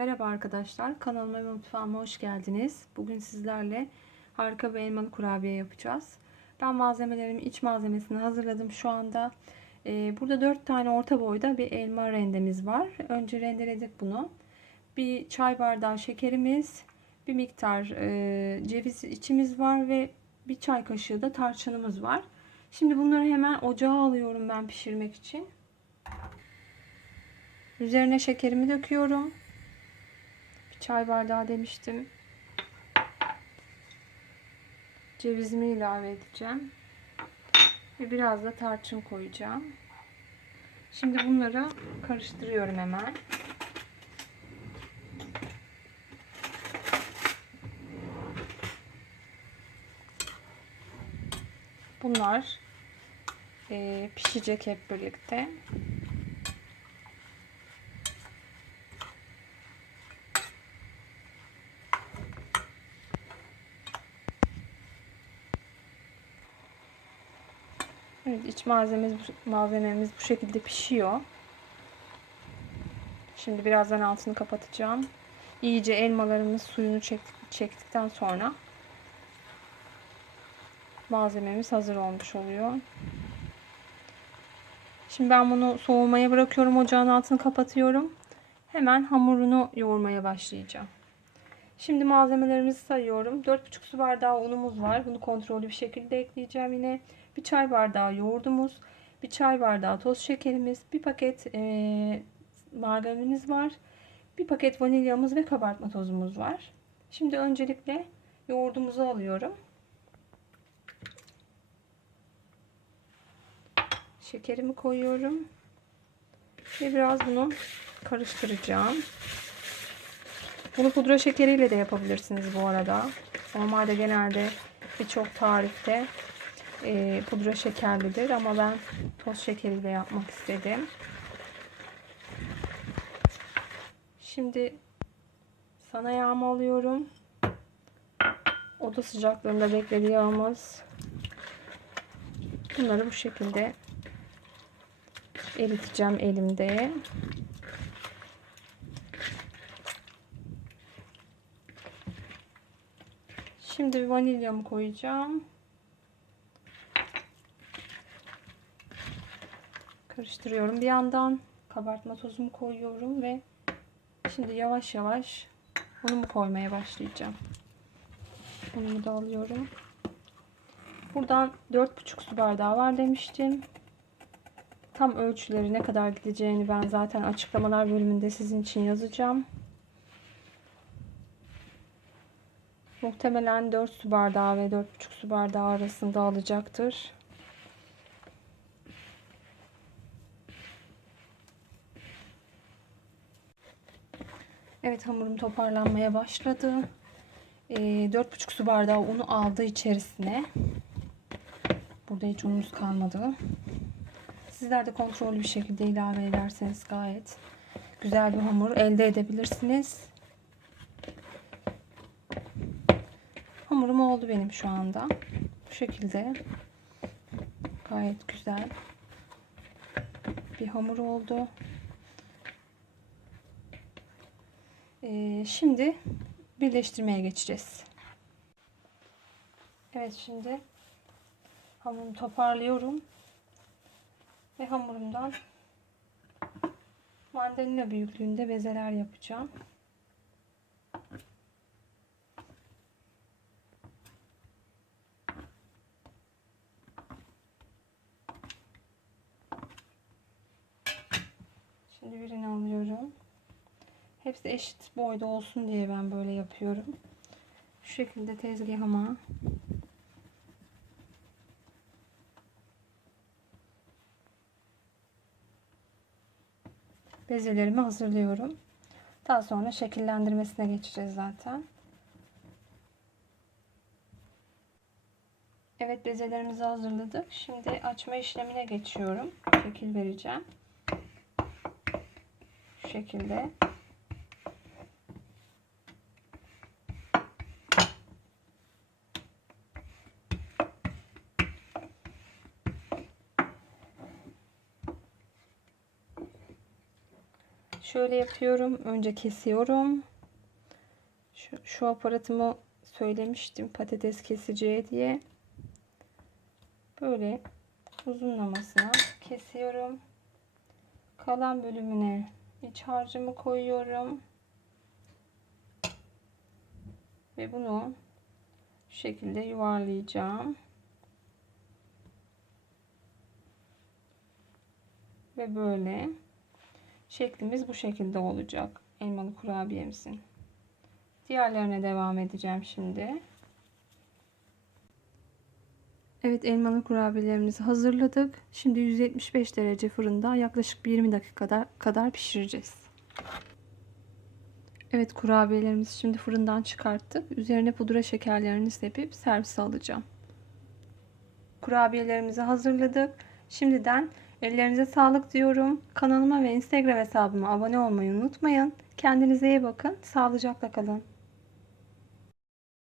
arkadaşlar. Kanalıma ve mutfağıma hoş geldiniz. Bugün sizlerle harika bir elmalı kurabiye yapacağız. Ben malzemelerimi, iç malzemesini hazırladım şu anda. Ee, burada 4 tane orta boyda bir elma rendemiz var. Önce rendeledik bunu. Bir çay bardağı şekerimiz, bir miktar e, ceviz içimiz var ve bir çay kaşığı da tarçınımız var. Şimdi bunları hemen ocağa alıyorum ben pişirmek için. Üzerine şekerimi döküyorum. Çay bardağı demiştim. Cevizimi ilave edeceğim. Ve biraz da tarçın koyacağım. Şimdi bunları karıştırıyorum hemen. Bunlar e, pişecek hep birlikte. Evet iç malzememiz, malzememiz bu şekilde pişiyor. Şimdi birazdan altını kapatacağım. İyice elmalarımız suyunu çektik, çektikten sonra malzememiz hazır olmuş oluyor. Şimdi ben bunu soğumaya bırakıyorum. Ocağın altını kapatıyorum. Hemen hamurunu yoğurmaya başlayacağım. Şimdi malzemelerimizi sayıyorum. 4,5 su bardağı unumuz var. Bunu kontrollü bir şekilde ekleyeceğim yine. Bir çay bardağı yoğurdumuz. Bir çay bardağı toz şekerimiz. Bir paket e, margarinimiz var. Bir paket vanilyamız ve kabartma tozumuz var. Şimdi öncelikle yoğurdumuzu alıyorum. Şekerimi koyuyorum. Ve biraz bunu karıştıracağım. Bunu pudra şekeriyle de yapabilirsiniz bu arada. Normalde genelde birçok tarifte e, pudra şekerlidir ama ben toz şekeriyle yapmak istedim. Şimdi sana yağımı alıyorum. Oda sıcaklığında bekledi yağımız. Bunları bu şekilde eriteceğim elimde. Şimdi vanilyamı koyacağım. Karıştırıyorum bir yandan. Kabartma tozumu koyuyorum ve şimdi yavaş yavaş unumu koymaya başlayacağım. Unumu da alıyorum. Buradan 4,5 su bardağı var demiştim. Tam ölçüleri ne kadar gideceğini ben zaten açıklamalar bölümünde sizin için yazacağım. Muhtemelen 4 su bardağı ve 4,5 su bardağı arasında alacaktır. Evet hamurum toparlanmaya başladı. Ee, 4,5 su bardağı unu aldı içerisine. Burada hiç unumuz kalmadı. Sizler de kontrollü bir şekilde ilave ederseniz gayet güzel bir hamur elde edebilirsiniz. Hamurum oldu benim şu anda. Bu şekilde gayet güzel bir hamur oldu. Ee, şimdi birleştirmeye geçeceğiz. Evet şimdi hamurumu toparlıyorum. Ve hamurumdan mandalina büyüklüğünde bezeler yapacağım. Şimdi birini alıyorum. Hepsi eşit boyda olsun diye ben böyle yapıyorum. Şu şekilde tezgahıma bezelerimi hazırlıyorum. Daha sonra şekillendirmesine geçeceğiz zaten. Evet bezelerimizi hazırladık. Şimdi açma işlemine geçiyorum. Şekil vereceğim. Şekilde. Şöyle yapıyorum. Önce kesiyorum. Şu, şu aparatımı söylemiştim patates keseceği diye. Böyle uzunlamasına kesiyorum. Kalan bölümüne iç harcımı koyuyorum. Ve bunu şu şekilde yuvarlayacağım. Ve böyle şeklimiz bu şekilde olacak. Elmalı kurabiyemizin. Diğerlerine devam edeceğim şimdi. Evet elmalı kurabiyelerimizi hazırladık. Şimdi 175 derece fırında yaklaşık bir 20 dakika kadar pişireceğiz. Evet kurabiyelerimizi şimdi fırından çıkarttık. Üzerine pudra şekerlerini sepip servise alacağım. Kurabiyelerimizi hazırladık. Şimdiden ellerinize sağlık diyorum. Kanalıma ve Instagram hesabıma abone olmayı unutmayın. Kendinize iyi bakın. Sağlıcakla kalın.